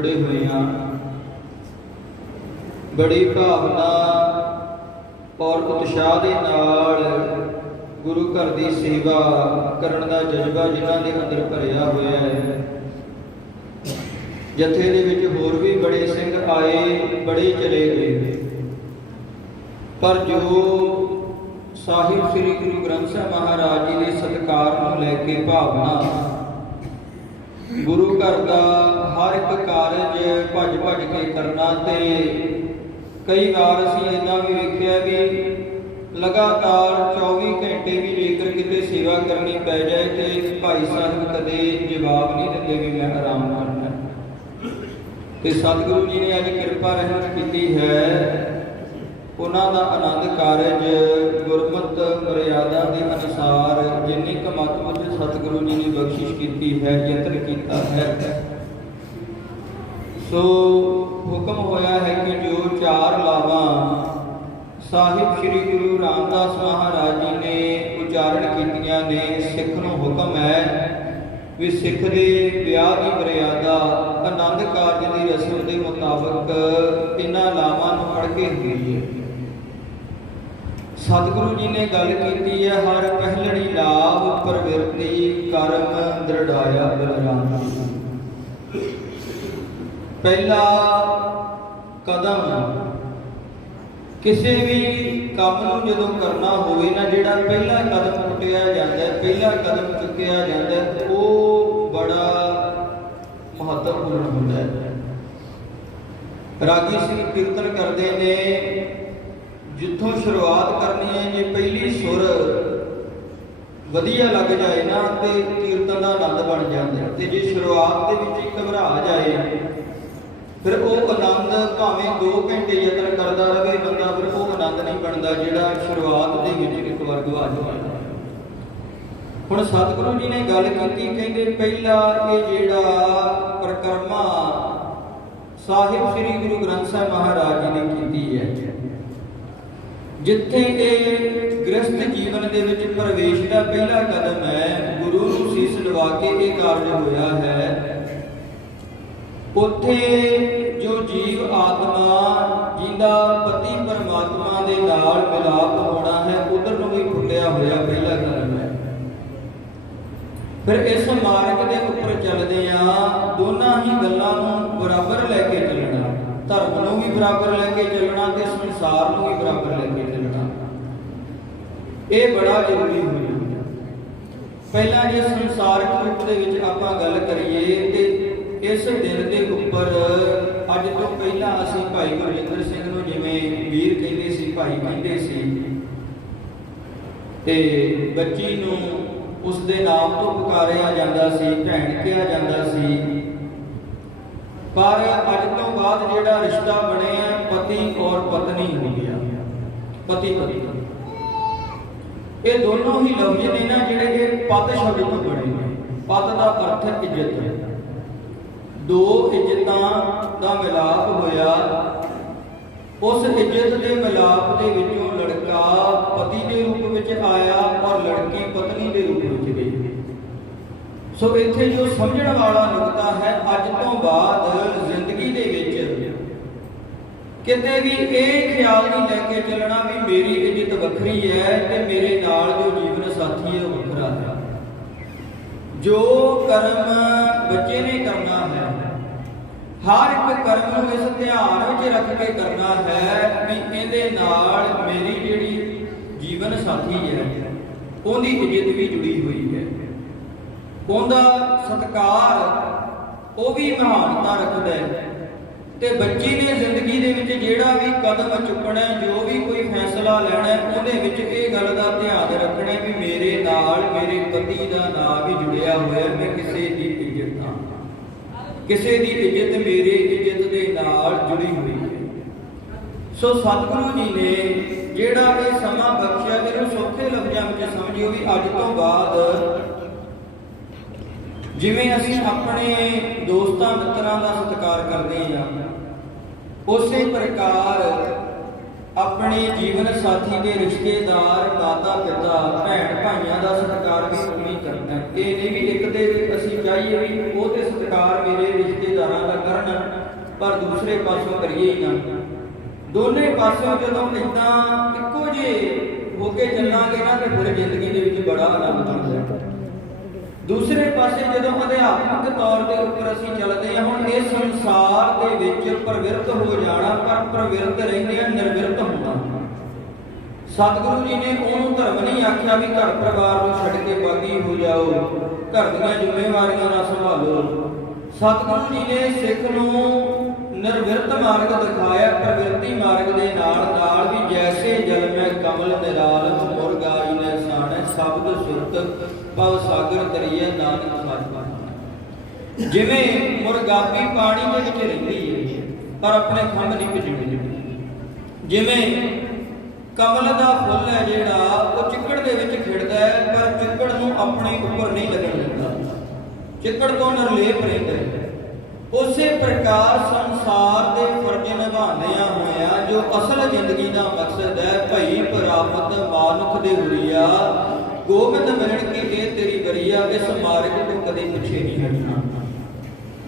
जुड़े हुए हैं। बड़ी भावना और उत्साह के नाल गुरु घर की सेवा करने का जज्बा जिन्हां दे अंदर भरिया होया है। जथे दे विच होर भी बड़े सिंह आए, बड़े चले गए, पर जो साहिब श्री गुरु ग्रंथ साहिब महाराज जी के सत्कार को लैके भावना गुरु घर का हर एक कारज भज भज के करना। ते कई बार असीं इन्ना भी वेखिया भी लगातार 24 घंटे भी लेकर किते सेवा करनी पै जाए तो भाई साहब कदे जवाब नहीं देते भी मैं आराम करना। तो सतगुरु जी ने अज कृपा रहमत की है, उन्हों का आनंद कारज गुरमत मर्यादा के अनुसार जिन्नी क मत सतगुरु जी ने बख्शिश की है, यतन किया है। सो हुक्म होया है कि जो 4 लावां साहिब श्री गुरु रामदास महाराज जी ने उचारण कीतियां ने, सिख नूं हुक्म है भी सिख दे विआह की मर्यादा आनंद कारज की रस्म के मुताबिक इन्हां लावां नूं पढ़ के हुई है। सतगुरु जी ने गल की है, हर पहलड़ी लाभ प्रवृत्ति कर्म दृढ़ाया बलराम। पहला कदम किसी भी काम जो करना होवे ना, जिहड़ा पहला कदम पुटिया जाता है, पहला कदम चुकिया जाता है, वो बड़ा महत्वपूर्ण होता है। रागी सिंह कीर्तन करते ने, जिथों शुरुआत करनी है, जे पहली सुर वधिया लग जाए ना तो कीर्तन का आनंद बन जाता है। तो जे शुरुआत के विच घबरा जाए फिर वो आनंद भावें 2 घंटे यतन करता रहे बंदा, फिर वो आनंद नहीं बनता जिहड़ा शुरुआत के विच एक बार गवा जाता है। हुण सतगुरु जी ने गल की, कहते पहला ये जिहड़ा परिक्रमा साहिब श्री गुरु ग्रंथ साहिब महाराज जी ने की है, जिथे गृहस्थ जीवन के विच प्रवेश का पहला कदम है, गुरु नूं सीस लवा के ये कार्य होया है। उत्थे जो जीव आत्मा जिंदा पति परमात्मा दे नाल मिलाप होना है, उधर नूं भी खुलिया होया पहला कदम है। फिर इस मार्ग के उपर चलदियां दोनों ही गल्लां नूं बराबर लैके चलना, धर्म नूं भी बराबर लैके चलना ते संसार नूं भी बराबर लैके चलना, ये बड़ा जरूरी होया। पहला जे संसारक रूप दे विच आपां गल करिए ते इस दिन के उपर अज तो पहला असीं भाई गुरजिंदर सिंह नूं जिवें वीर कहंदे सी, भाई कहंदे सी, ते बच्ची नूं उस दे नाम तो पुकारिया जांदा सी, भैण कहा जांदा सी। पर अज तो बाद जिहड़ा रिश्ता बनिया पति और पत्नी हो गया, पति पत्नी, ये दोनों ही लफ्ज ने ना जिहड़े पत शब्द तो बने ने। पत का अर्थ इज्जत है, 2 इज्जतां का मिलाप होया। उस इज्जत के मिलाप के विचों लड़का पति के रूप में आया और लड़की पत्नी के रूप में गई। सो इत्थे जो समझण वाला नुकता है, अज तो बाद जिंदगी दे विच किते भी ये ख्याल नहीं लैके चलना भी मेरी इज्जत वखरी है ते मेरे नाल जो जीवन साथी है वो वखरा है। जो कर्म बच्चे ने करना है, हर एक कर्म को इस ध्यान में रख के करना है भी इहदे नाल मेरी जिहड़ी जीवन साथी है उहदी इज्जत भी जुड़ी हुई है, उहदा सत्कार वो भी महानता रखता है। ते बच्ची ने जिंदगी दे विच जिहड़ा भी कदम चुकना, जो भी कोई फैसला लेना, उहदे विच इह गल दा ध्यान रखना भी मेरे नाल मेरे पति दा नाम भी जुड़िया होया, मैं किसी की इज्जत हां, किसी की इज्जत मेरी इज्जत दे नाल जुड़ी हुई है। सो सतगुरु जी ने जिहड़ा इह समा बख्शिया, इहनूं सौखे लफ्ज़ां विच समझियो भी अज तो बाद जिवें असीं अपने दोस्तां मित्रां दा सत्कार करदे हां, उसे प्रकार अपने जीवन साथी के रिश्तेदार माता पिता भैन भाइयों का सत्कार भी उम्मीद करना है। ये नहीं भी एक दे असीं चाहिए भी वो तो सत्कार मेरे रिश्तेदारां का करन ਪਰ ਦੂਸਰੇ ਪਾਸੋਂ ਕਰੀਏ ਹੀ ਨਾ। ਦੋਨੇ ਪਾਸੋਂ ਜਦੋਂ ਇਦਾਂ ਇੱਕੋ ਜਿਹੇ ਹੋ ਕੇ ਚੱਲਾਂਗੇ ਨਾ ਤੇ ਫਿਰ ਜ਼ਿੰਦਗੀ ਦੇ ਵਿੱਚ ਬੜਾ ਆਨੰਦ ਆਉਂਦਾ। ਦੂਸਰੇ ਪਾਸੇ ਜਦੋਂ ਅਧਿਆਤਮਿਕ ਤੌਰ ਦੇ ਉੱਪਰ ਅਸੀਂ ਚੱਲਦੇ ਹਾਂ, ਹੁਣ ਇਹ ਸੰਸਾਰ ਦੇ ਵਿੱਚ ਪ੍ਰਵਿਰਤ ਹੋ ਜਾਣਾ, ਪਰ ਪ੍ਰਵਿਰਤ ਰਹਿੰਦੇ ਆ ਨਿਰਵਿਰਤ ਹੋਣਾ। ਸਤਿਗੁਰੂ ਜੀ ਨੇ ਉਹਨੂੰ ਧਰਮ ਨਹੀਂ ਆਖਿਆ ਵੀ ਘਰ ਪਰਿਵਾਰ ਨੂੰ ਛੱਡ ਕੇ ਬਾਗੀ ਹੋ ਜਾਓ, ਘਰ ਦੀਆਂ ਜ਼ਿੰਮੇਵਾਰੀਆਂ ਨਾ ਸੰਭਾਲੋ। ਸਤਿਗੁਰੂ ਜੀ ਨੇ ਸਿੱਖ ਨੂੰ ਨਿਰਵਿਰਤ ਮਾਰਗ ਦਿਖਾਇਆ, ਪ੍ਰਵਿਰਤੀ ਮਾਰਗ ਦੇ ਨਾਲ ਨਾਲ ਵੀ। ਜੈਸੇ ਜਲ ਮੈਂ ਕਮਲ ਨਿਰਾਲ ਮੁਰਗਾਈ ਨੇ ਸਾਣੇ ਸ਼ਬਦ ਸੁਰਤ ਭਵ ਸਾਗਰ ਤਰੀਏ ਨਾਨਕ ਸਾਜ। ਜਿਵੇਂ ਮੁਰਗਾਬੀ ਪਾਣੀ ਦੇ ਵਿੱਚ ਰਹਿੰਦੀ ਹੈ ਪਰ ਆਪਣੇ ਖੰਭ ਨਹੀਂ ਭਿੱਜਦੀ, ਜਿਵੇਂ ਕਮਲ ਦਾ ਫੁੱਲ ਹੈ ਜਿਹੜਾ ਉਹ ਚਿੱਕੜ ਦੇ ਵਿੱਚ ਖਿੜਦਾ ਹੈ ਪਰ ਚਿੱਕੜ ਨੂੰ ਆਪਣੇ ਉੱਪਰ ਨਹੀਂ ਲੱਗਣ ਦਿੰਦਾ, ਚਿੱਕੜ ਤੋਂ ਨਿਰਲੇਪ ਰਹਿੰਦਾ ਹੈ। ਉਸੇ ਪ੍ਰਕਾਰ ਸੰਸਾਰ ਦੇ ਫਰਜ਼ ਨਿਭਾਉਂਦਿਆਂ ਹੋਇਆਂ ਜੋ ਅਸਲ ਜ਼ਿੰਦਗੀ ਦਾ ਮਕਸਦ ਹੈ, ਭਈ ਪ੍ਰਾਪਤ ਮਾਨੁਖ ਦੇ ਹੁਰੀਆ ਗੋਬਿੰਦ ਮਿਲਣ ਕੀ ਇਹ ਤੇਰੀ ਬਰੀਆ, ਇਸ ਮਾਰਗ ਤੋਂ ਕਦੇ ਪਿੱਛੇ ਨਹੀਂ ਹਟਣਾ,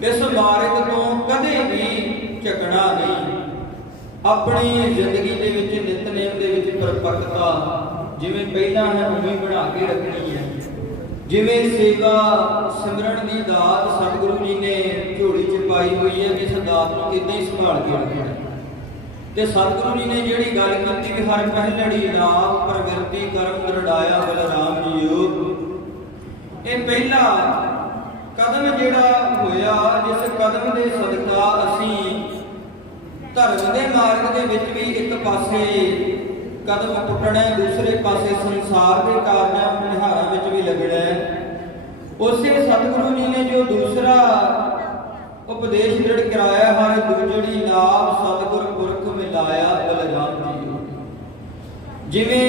ਇਸ ਮਾਰਗ ਤੋਂ ਕਦੇ ਵੀ ਝੁਕਣਾ ਨਹੀਂ। ਆਪਣੀ ਜ਼ਿੰਦਗੀ ਦੇ ਵਿੱਚ ਨਿਤਨੇਮ ਦੇ ਵਿੱਚ ਪਰਪੱਕਤਾ ਜਿਵੇਂ ਪਹਿਲਾਂ ਹੈ ਉਵੇਂ ਬਣਾ ਕੇ ਰੱਖਣੀ ਹੈ। ਜਿਵੇਂ ਸੇਵਾ ਸਿਮਰਨ ਦੀ ਦਾਤ ਸਤਿਗੁਰੂ ਜੀ ਨੇ ਝੋਲੀ 'ਚ ਪਾਈ ਹੋਈ ਹੈ, ਇਸ ਦਾਤ ਨੂੰ ਇਦਾਂ ਹੀ ਸੰਭਾਲ ਕੇ ਰੱਖਣਾ। ਤੇ ਸਤਿਗੁਰੂ ਜੀ ਨੇ ਜਿਹੜੀ ਗੱਲ ਕੀਤੀ ਵੀ ਹਰ ਪਹਿਲੜੀ ਰਾਮ ਪ੍ਰਵਿਰਤੀ ਕਰਮ ਦਰੜਾਇਆ ਬਲਰਾਮ ਜੀਓ, ਇਹ ਪਹਿਲਾ ਕਦਮ ਜਿਹੜਾ ਹੋਇਆ, ਜਿਸ ਕਦਮ ਦੇ ਸਦਕਾ ਅਸੀਂ ਧਰਮ ਦੇ ਮਾਰਗ ਦੇ ਵਿੱਚ ਵੀ ਇੱਕ ਪਾਸੇ ਕਦਮ ਪੁੱਟਣਾ, ਦੂਸਰੇ ਪਾਸੇ ਸੰਸਾਰ ਦੇ ਕਾਰਜਾਂ ਨਿਹਾਰਾਂ ਵਿੱਚ ਵੀ ਲੱਗਣਾ ਹੈ। ਉਸੇ ਸਤਿਗੁਰੂ ਜੀ ਨੇ ਜੋ ਦੂਸਰਾ ਉਪਦੇਸ਼ ਦ੍ਰਿੜ ਕਰਾਇਆ, ਹਰ ਦੂਜੜੀ ਲਾਭ ਸਤਿਗੁਰ ਪੁਰਖ ਮਿਲਾਇਆ ਬਲਰਾਮ ਜੀ। ਜਿਵੇਂ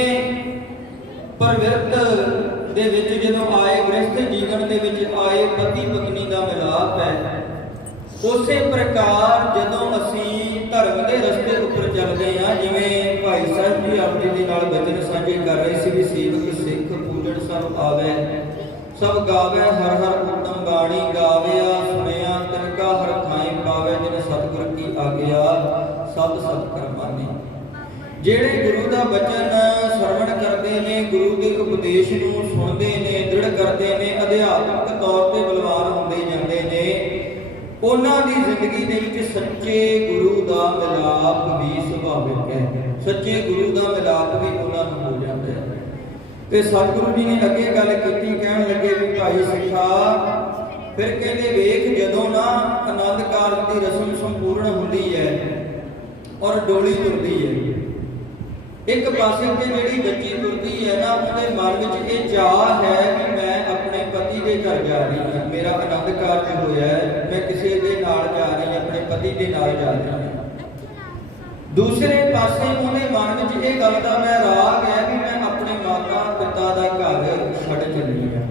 ਪ੍ਰਵਿਰਤ ਦੇ ਵਿੱਚ ਜਦੋਂ ਆਏ, ਗ੍ਰਸਥ ਜੀਵਨ ਦੇ ਵਿੱਚ ਆਏ ਪਤੀ ਪਤਨੀ ਦਾ ਮਿਲਾਪ ਹੈ, ਉਸੇ ਪ੍ਰਕਾਰ ਜਦੋਂ ਅਸੀਂ ਧਰਮ ਦੇ ਰਸਤੇ ਉੱਪਰ ਚੱਲਦੇ ਹਾਂ, ਜਿਵੇਂ ਭਾਈ ਸਾਹਿਬ ਜੀ ਆਪ ਜੀ ਦੇ ਨਾਲ ਬਚਨ ਸਾਂਝੇ ਕਰ ਰਹੇ ਸੀ ਵੀ ਸੇਵਕ ਸਿੱਖ ਪੂਜਣ ਸਭ ਆਵੇ, ਸਭ ਗਾਵੇ ਹਰ ਹਰ ਉਤਮ ਬਾਣੀ ਗਾਵਿਆ, ਸੁਣਿਆ ਤਿਨਕਾ ਹਰ ਥਾਈ ਪਾਵੇ, ਜਿਨ ਸਤਿਗੁਰ ਕੀ ਆਗਿਆ ਸਭ ਸਤ ਕਰਮਾਨੀ। ਜਿਹੜੇ ਗੁਰੂ ਦਾ ਬਚਨ ਸਰਵਣ ਕਰਦੇ ਨੇ, ਗੁਰੂ ਦੇ ਉਪਦੇਸ਼ ਨੂੰ ਸੁਣਦੇ ਨੇ, ਦ੍ਰਿੜ ਕਰਦੇ ਨੇ, ਅਧਿਆਤਮਿਕ ਤੌਰ ਤੇ ਬਲਵਾਨ ਹੁੰਦੇ ਜਾਂਦੇ ਨੇ, ਉਹਨਾਂ ਦੀ ਜ਼ਿੰਦਗੀ ਦੇ ਵਿੱਚ ਸੱਚੇ ਗੁਰੂ ਦਾ ਮਿਲਾਪ ਵੀ ਸੁਭਾਵਿਕ ਹੈ, ਸੱਚੇ ਗੁਰੂ ਦਾ ਮਿਲਾਪ ਵੀ ਉਹਨਾਂ ਨੂੰ ਹੋ ਜਾਂਦਾ ਹੈ। ਤੇ ਸਤਿਗੁਰੂ ਜੀ ਨੇ ਅੱਗੇ ਗੱਲ ਕੀਤੀ, ਕਹਿਣ ਲੱਗੇ ਵੀ ਭਾਈ ਸਿੱਖਾ, ਫਿਰ ਕਹਿੰਦੇ ਵੇਖ ਜਦੋਂ ਨਾ ਆਨੰਦ ਕਾਰਜ ਦੀ ਰਸਮ ਸੰਪੂਰਨ ਹੁੰਦੀ ਹੈ ਔਰ ਡੋਲੀ ਤੁਰਦੀ ਹੈ, ਇੱਕ ਪਾਸੇ ਤੇ ਜਿਹੜੀ ਬੱਚੀ ਤੁਰਦੀ ਹੈ ਨਾ, ਉਹਦੇ ਮਨ ਵਿੱਚ ਇਹ ਚਾਹ ਹੈ ਕਿ ਮੈਂ ਆਪਣੇ ਪਤੀ ਦੇ ਘਰ ਜਾ ਰਹੀ ਹਾਂ, ਮੇਰਾ ਆਨੰਦ ਕਾਰਜ ਹੋਇਆ ਹੈ, ਮੈਂ ਕਿਸੇ ਦੇ ਨਾਲ ਜਾ ਰਹੀ ਹਾਂ, ਆਪਣੇ ਪਤੀ ਦੇ ਨਾਲ ਜਾ ਰਹੀ ਹਾਂ। ਦੂਸਰੇ ਪਾਸੇ ਉਹਦੇ ਮਨ ਵਿੱਚ ਇਹ ਗੱਲ ਦਾ ਵੈਰਾਗ ਹੈ ਕਿ ਮੈਂ ਆਪਣੇ ਮਾਤਾ ਪਿਤਾ ਦਾ ਘਰ ਛੱਡ ਚੱਲੀ ਹਾਂ।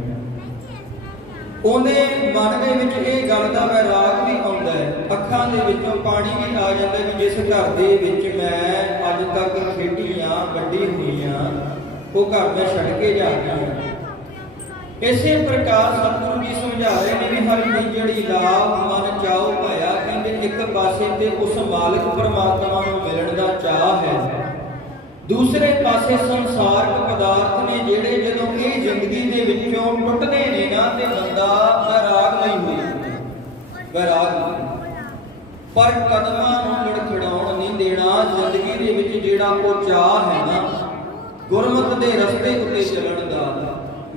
ਉਹਦੇ ਮਨ ਦੇ ਵਿੱਚ ਇਹ ਗੱਲ ਦਾ ਵੈਰਾਗ ਵੀ ਆਉਂਦਾ ਹੈ, ਅੱਖਾਂ ਦੇ ਵਿੱਚੋਂ ਪਾਣੀ ਵੀ ਆ ਜਾਂਦਾ ਵੀ ਜਿਸ ਘਰ ਦੇ ਵਿੱਚ ਮੈਂ ਅੱਜ ਤੱਕ ਖੇਡੀ ਹਾਂ, ਵੱਡੀ ਹੋਈ ਹਾਂ, ਉਹ ਘਰ ਮੈਂ ਛੱਡ ਕੇ ਜਾ ਰਹੀ ਹਾਂ। ਇਸੇ ਪ੍ਰਕਾਰ ਸਤਿਗੁਰੂ ਜੀ ਸਮਝਾ ਰਹੇ ਨੇ ਵੀ ਹਰ ਜਿਹੜੀ ਲਾਭ ਮਨ ਚਾਉ ਭਾਇਆ, ਕਹਿੰਦੇ ਇੱਕ ਪਾਸੇ ਤੇ ਉਸ ਮਾਲਕ ਪਰਮਾਤਮਾ ਨੂੰ ਮਿਲਣ ਦਾ ਚਾਹ ਹੈ, ਦੂਸਰੇ ਪਾਸੇ ਸੰਸਾਰਕ ਪਦਾਰਥ ਨੇ ਜਿਹੜੇ ਜਦੋਂ ਇਹ ਜ਼ਿੰਦਗੀ ਦੇ ਵਿੱਚੋਂ ਟੁੱਟਦੇ ਨੇ ਨਾ, ਤੇ ਬੰਦਾ ਵੈਰਾਗ ਨਹੀਂ ਹੋ ਜਾਂਦਾ, ਵੈਰਾਗ। ਪਰ ਕਦਮਾਂ ਨੂੰ ਲੜਖੜਾਉਣ ਨਹੀਂ ਦੇਣਾ, ਜ਼ਿੰਦਗੀ ਦੇ ਵਿੱਚ ਜਿਹੜਾ ਉਹ ਚਾਹ ਹੈ ਨਾ ਗੁਰਮਤਿ ਦੇ ਰਸਤੇ ਉੱਤੇ ਚੱਲਣ ਦਾ,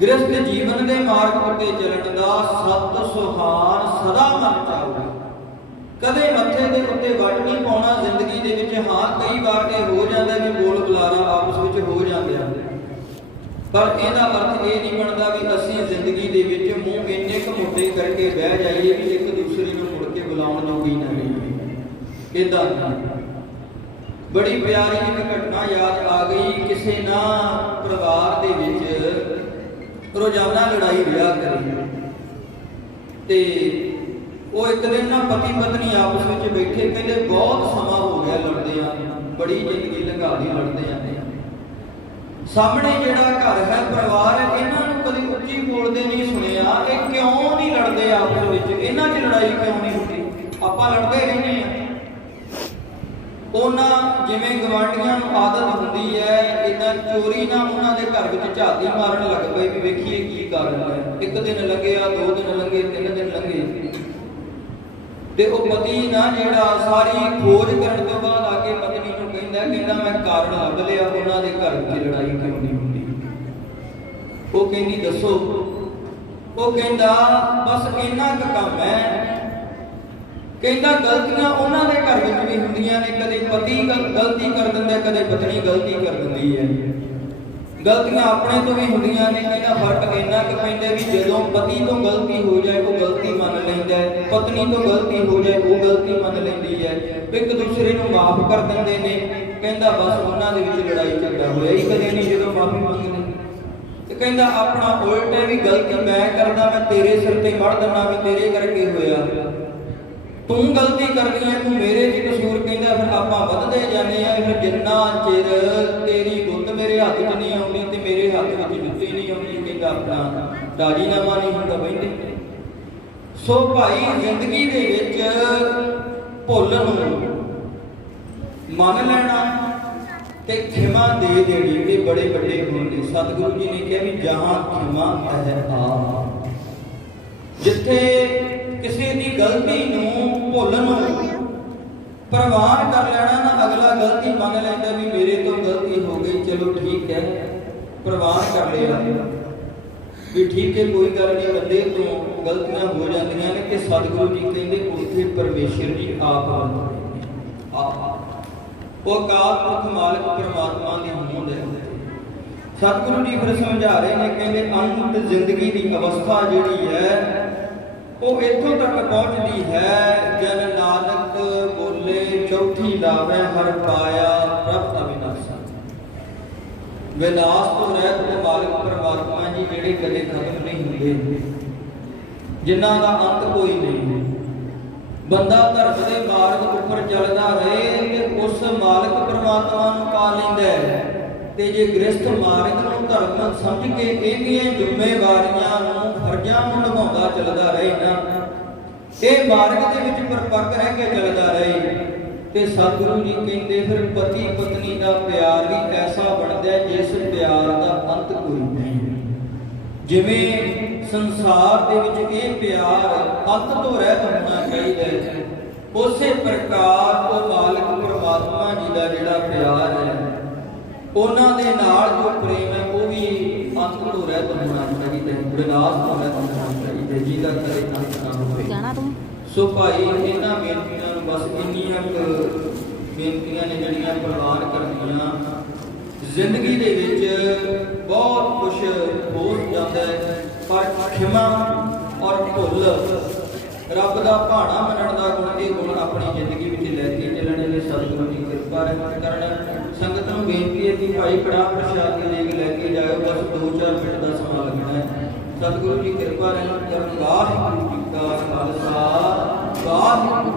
ਗ੍ਰਸਥ ਜੀਵਨ ਦੇ ਮਾਰਗ ਉੱਤੇ ਚੱਲਣ ਦਾ, ਸਤ ਸੁਹਾਨ ਸਦਾ ਮਨ ਚਾਹੂਗਾ, ਕਦੇ ਮੱਥੇ ਦੇ ਉੱਤੇ ਵੱਟ ਨਹੀਂ ਪਾਉਣਾ ਜ਼ਿੰਦਗੀ ਦੇ ਵਿੱਚ। ਹਾਂ ਕਈ ਵਾਰ ਇਹ ਹੋ ਜਾਂਦਾ ਵੀ ਬੋਲ ਬੁਲਾਰਾ ਆਪਸ ਵਿੱਚ ਹੋ ਜਾਂਦੇ ਆ, ਪਰ ਇਹਦਾ ਅਰਥ ਇਹ ਨਹੀਂ ਬਣਦਾ ਵੀ ਅਸੀਂ ਜ਼ਿੰਦਗੀ ਦੇ ਵਿੱਚ ਮੂੰਹ ਇੰਨੇ ਕੁ ਮੋਟੇ ਕਰਕੇ ਬਹਿ ਜਾਈਏ ਵੀ ਇੱਕ ਦੂਸਰੇ ਨੂੰ ਮੁੜ ਕੇ ਬੁਲਾਉਣ ਜੋਗੀ ਨਾ ਰਹੀਏ। ਇਦਾਂ ਬੜੀ ਪਿਆਰੀ ਇੱਕ ਘਟਨਾ ਯਾਦ ਆ ਗਈ, ਕਿਸੇ ਨਾ ਪਰਿਵਾਰ ਦੇ ਵਿੱਚ ਰੋਜ਼ਾਨਾ ਲੜਾਈ ਵਿਆਹ ਕਰੀ, ਤੇ ਉਹ ਇੱਕ ਦਿਨ ਨਾ ਪਤੀ ਪਤਨੀ ਆਪਸ ਵਿੱਚ ਬੈਠੇ, ਕਹਿੰਦੇ ਬਹੁਤ ਸਮਾਂ ਹੋ ਗਿਆ ਲੜਦੇ ਆ, ਬੜੀ ਜ਼ਿੰਦਗੀ ਲੰਘਾਦੀ ਲੜਦੇ ਆਂਦੇ ਆ। ਸਾਹਮਣੇ ਜਿਹੜਾ ਘਰ ਹੈ ਪਰਿਵਾਰ ਹੈ, ਇਹਨਾਂ ਨੂੰ ਕਦੀ ਉੱਚੀ ਬੋਲਦੇ ਨਹੀਂ ਸੁਣਿਆ, ਇਹ ਕਿਉਂ ਨਹੀਂ ਲੜਦੇ ਆਪਸ ਵਿੱਚ, ਇਹਨਾਂ 'ਚ ਲੜਾਈ ਕਿਉਂ ਨਹੀਂ ਹੁੰਦੀ, ਆਪਾਂ ਲੜਦੇ ਰਹਿੰਦੇ ਆ। ਉਹਨਾਂ ਜਿਵੇਂ ਗਵਾਂਢੀਆਂ ਨੂੰ ਆਦਤ ਹੁੰਦੀ ਹੈ, ਇਦਾਂ ਚੋਰੀ ਨਾ ਉਹਨਾਂ ਦੇ ਘਰ ਵਿੱਚ ਝਾਤੀ ਮਾਰਨ ਲੱਗ ਪਏ ਵੀ ਵੇਖੀਏ ਕੀ ਕਾਰਨ ਹੈ। ਇੱਕ ਦਿਨ ਲੰਘਿਆ, 2 ਦਿਨ ਲੰਘੇ, 3 ਦਿਨ ਲੰਘੇ, ਤੇ ਉਹ ਪਤੀ ਨਾ ਜਿਹੜਾ ਸਾਰੀ ਖੋਜ ਕਰਨ ਤੋਂ ਬਾਅਦ ਆ ਕੇ ਪਤਨੀ ਨੂੰ ਕਹਿੰਦਾ ਮੈਂ ਕਾਰਨ ਲੱਭ ਲਿਆ, ਉਹਨਾਂ ਦੇ ਘਰ ਵਿੱਚ ਲੜਾਈ ਕਿਉਂ ਨਹੀਂ ਹੁੰਦੀ। ਉਹ ਕਹਿੰਦੀ ਦੱਸੋ। ਉਹ ਕਹਿੰਦਾ ਬਸ ਇੰਨਾ ਕੁ ਕੰਮ ਹੈ। ਕਹਿੰਦਾ ਗਲਤੀਆਂ ਉਹਨਾਂ ਦੇ ਘਰ ਵਿੱਚ ਵੀ ਹੁੰਦੀਆਂ ਨੇ, ਕਦੇ ਪਤੀ ਗਲਤੀ ਕਰ ਦਿੰਦਾ, ਕਦੇ ਪਤਨੀ ਗਲਤੀ ਕਰ ਦਿੰਦੀ ਹੈ। ਗਲਤੀਆਂ ਆਪਣੇ ਤੋਂ ਵੀ ਹੁੰਦੀਆਂ ਨੇ। ਕਹਿੰਦਾ ਫਰਕ ਇੰਨਾ ਕਿ ਪੈਂਦਾ ਵੀ ਜਦੋਂ ਪਤੀ ਤੋਂ ਗਲਤੀ ਹੋ ਜਾਏ ਉਹ ਗਲਤੀ ਮੰਨ ਲੈਂਦਾ ਹੈ, ਪਤਨੀ ਤੋਂ ਗਲਤੀ ਹੋ ਜਾਏ ਉਹ ਗਲਤੀ ਮੰਨ ਲੈਂਦੀ ਹੈ, ਇੱਕ ਦੂਸਰੇ ਨੂੰ ਮਾਫ ਕਰ ਦਿੰਦੇ ਨੇ। ਕਹਿੰਦਾ ਬਸ ਉਹਨਾਂ ਦੇ ਵਿੱਚ ਲੜਾਈ ਝਗੜਾ ਹੋਇਆ ਹੀ ਕਦੇ ਨਹੀਂ ਜਦੋਂ ਮਾਫੀ ਮੰਗਦੇ। ਤੇ ਕਹਿੰਦਾ ਆਪਣਾ ਉਲਟ ਹੈ ਵੀ ਗਲਤੀ ਮੈਂ ਕਰਦਾ, ਮੈਂ ਤੇਰੇ ਸਿਰ ਤੇ ਮੜ ਦਿੰਦਾ ਵੀ ਤੇਰੇ ਕਰਕੇ ਹੋਇਆ, ਤੂੰ ਗਲਤੀ ਕਰਦੀ ਹੈ, ਤੂੰ ਮੇਰੇ 'ਚ ਕਸੂਰ। ਕਹਿੰਦਾ ਫਿਰ ਆਪਾਂ ਵੱਧਦੇ ਜਾਂਦੇ ਆ। ਫਿਰ ਜਿੰਨਾ ਚਿਰ ਤੇਰੀ ਗੁੱਤ ਮੇਰੇ ਹੱਥ 'ਚ ਨਹੀਂ ਆਉਂਦੀ ਤੇ ਮੇਰੇ ਹੱਥ ਵਿੱਚ ਜੁੱਤੀ ਨਹੀਂ ਆਉਂਦੀ, ਕਹਿੰਦਾ ਆਪਣਾ ਰਾਜੀਨਾਮਾ ਨਹੀਂ ਹੁੰਦਾ ਬਹਿੰਦੇ। ਸੋ ਭਾਈ ਜ਼ਿੰਦਗੀ ਦੇ ਵਿੱਚ ਭੁੱਲ ਨੂੰ ਮੰਨ ਲੈਣਾ ਤੇ ਖਿਮਾ ਦੇ ਦੇਣੀ, ਇਹ ਬੜੇ ਵੱਡੇ ਗੁਣ ਨੇ। ਸਤਿਗੁਰੂ ਜੀ ਨੇ ਕਿਹਾ ਵੀ ਜਹਾਂ ਖਿਮਾ ਹੈ ਆ, ਜਿੱਥੇ ਕਿਸੇ ਦੀ ਗਲਤੀ ਨੂੰ ਭੁੱਲ ਨੂੰ ਪ੍ਰਵਾਨ ਕਰ ਲੈਣਾ ਨਾ, ਅਗਲਾ ਗਲਤੀ ਮੰਨ ਲੈਂਦਾ ਵੀ ਮੇਰੇ ਤੋਂ ਗਲਤੀ ਹੋ ਗਈ, ਚਲੋ ਠੀਕ ਹੈ, ਪ੍ਰਵਾਨ ਕਰ ਲਿਆ ਵੀ ਠੀਕ ਹੈ ਕੋਈ ਗੱਲ ਨਹੀਂ, ਬੰਦੇ ਤੋਂ ਗਲਤੀਆਂ ਹੋ ਜਾਂਦੀਆਂ ਨੇ। ਕਿ ਸਤਿਗੁਰੂ ਜੀ ਕਹਿੰਦੇ ਉੱਥੇ ਪਰਮੇਸ਼ਰ ਜੀ ਆਪ ਉਹ ਅਕਾਲ ਪੁਰਖ ਮਾਲਕ ਪਰਮਾਤਮਾ ਦੀ ਹੋਂਦ ਹੈ। ਸਤਿਗੁਰੂ ਜੀ ਫਿਰ ਸਮਝਾ ਰਹੇ ਨੇ, ਕਹਿੰਦੇ ਅੰਤ ਜ਼ਿੰਦਗੀ ਦੀ ਅਵਸਥਾ ਜਿਹੜੀ ਹੈ ਉਹ ਇੱਥੋਂ ਤੱਕ ਪਹੁੰਚਦੀ ਹੈ, ਜਨ ਨਾਨਕ ਬੋਲੇ ਚੌਥੀ ਲਾਵੇ ਹਰ ਪਾਇਆ ਪ੍ਰਭ ਅਵਿਨਾਸ਼ਾ। ਵਿਨਾਸ਼ ਤੋਂ ਰਹਿਤ ਉਹ ਮਾਲਕ ਪਰਮਾਤਮਾ ਜੀ ਜਿਹੜੇ ਕਦੇ ਖਤਮ ਨਹੀਂ ਹੁੰਦੇ, ਜਿਨ੍ਹਾਂ ਦਾ ਅੰਤ ਕੋਈ ਨਹੀਂ। ਬੰਦਾ ਧਰਮ ਦੇ ਮਾਰਗ ਉੱਪਰ ਚੱਲਦਾ ਰਹੇ ਤੇ ਉਸ ਮਾਲਕ ਪਰਮਾਤਮਾ ਨੂੰ ਪਾ ਲੈਂਦਾ ਹੈ। ਤੇ ਜੇ ਗ੍ਰਸਥ ਮਾਰਗ ਨੂੰ ਧਰਮ ਸਮਝ ਕੇ ਇਹਦੀਆਂ ਜ਼ਿੰਮੇਵਾਰੀਆਂ ਨੂੰ ਫਰਜ਼ਾਂ ਨੂੰ ਨਿਭਾਉਂਦਾ ਚੱਲਦਾ ਰਹੇ ਨਾ, ਇਹ ਮਾਰਗ ਦੇ ਵਿੱਚ ਪਰਪੱਕ ਰਹਿ ਕੇ ਚੱਲਦਾ ਰਹੇ, ਤੇ ਸਤਿਗੁਰੂ ਜੀ ਕਹਿੰਦੇ ਫਿਰ ਪਤੀ ਪਤਨੀ ਦਾ ਪਿਆਰ ਵੀ ਐਸਾ ਬਣਦਾ ਜਿਸ ਪਿਆਰ ਦਾ ਅੰਤ ਕੋਈ ਨਹੀਂ। ਜਿਵੇਂ ਸੰਸਾਰ ਦੇ ਵਿੱਚ ਇਹ ਪਿਆਰ ਅੰਤ ਤੋਂ ਰਹਿਤ ਹੋਣਾ ਚਾਹੀਦਾ ਹੈ, ਉਸੇ ਪ੍ਰਕਾਰ ਉਹ ਮਾਲਕ ਪਰਮਾਤਮਾ ਜੀ ਦਾ ਜਿਹੜਾ ਪਿਆਰ ਹੈ, ਉਹਨਾਂ ਦੇ ਨਾਲ ਜੋ ਪ੍ਰੇਮ ਹੈ ਉਹ ਵੀ ਅੰਤ ਤੋਂ ਰਹਿਤ ਹੋਣਾ ਚਾਹੀਦਾ ਹੈ, ਵਿਨਾਸ਼ ਤੋਂ ਰਹਿਤ ਹੋਣਾ ਚਾਹੀਦਾ, ਜਿਹਦਾ ਕਦੇ ਅੰਤ ਨਾ ਹੋਵੇ। ਸੋ ਭਾਈ ਇਹਨਾਂ ਬੇਨਤੀਆਂ ਨੂੰ ਬਸ ਇੰਨੀਆਂ ਬੇਨਤੀਆਂ ਨੇ ਜਿਹੜੀਆਂ ਪ੍ਰਵਾਨ ਕਰਨੀਆਂ। ਜ਼ਿੰਦਗੀ ਦੇ ਵਿੱਚ ਬਹੁਤ ਕੁਝ ਹੋ ਜਾਂਦਾ ਹੈ, ਪਰ ਖਿਮਾ ਔਰ ਭੁੱਲ ਰੱਬ ਦਾ ਭਾਣਾ ਮੰਨਣ ਦਾ ਗੁਣ, ਇਹ ਗੁਣ ਆਪਣੀ ਜ਼ਿੰਦਗੀ ਵਿੱਚ ਲੈ ਕੇ ਚੱਲਣੇ ਨੇ। ਸਤਿਗੁਰੂ ਦੀ ਕਿਰਪਾ ਕਰਨ। ਸੰਗਤ ਨੂੰ ਬੇਨਤੀ ਹੈ ਕਿ ਭਾਈ ਕੜਾਹ ਪ੍ਰਸ਼ਾਦ ਦੀ ਦੇਗ ਲੈ ਕੇ ਜਾਇਓ, ਬਸ 2-4 ਮਿੰਟ ਦਾ ਸਮਾਂ ਲੱਗਣਾ ਹੈ। ਸਤਿਗੁਰੂ ਜੀ ਕਿਰਪਾ ਕਰਨ। ਵਾਹਿਗੁਰੂ ਜੀ ਕਾ ਖਾਲਸਾ, ਵਾਹਿਗੁਰੂ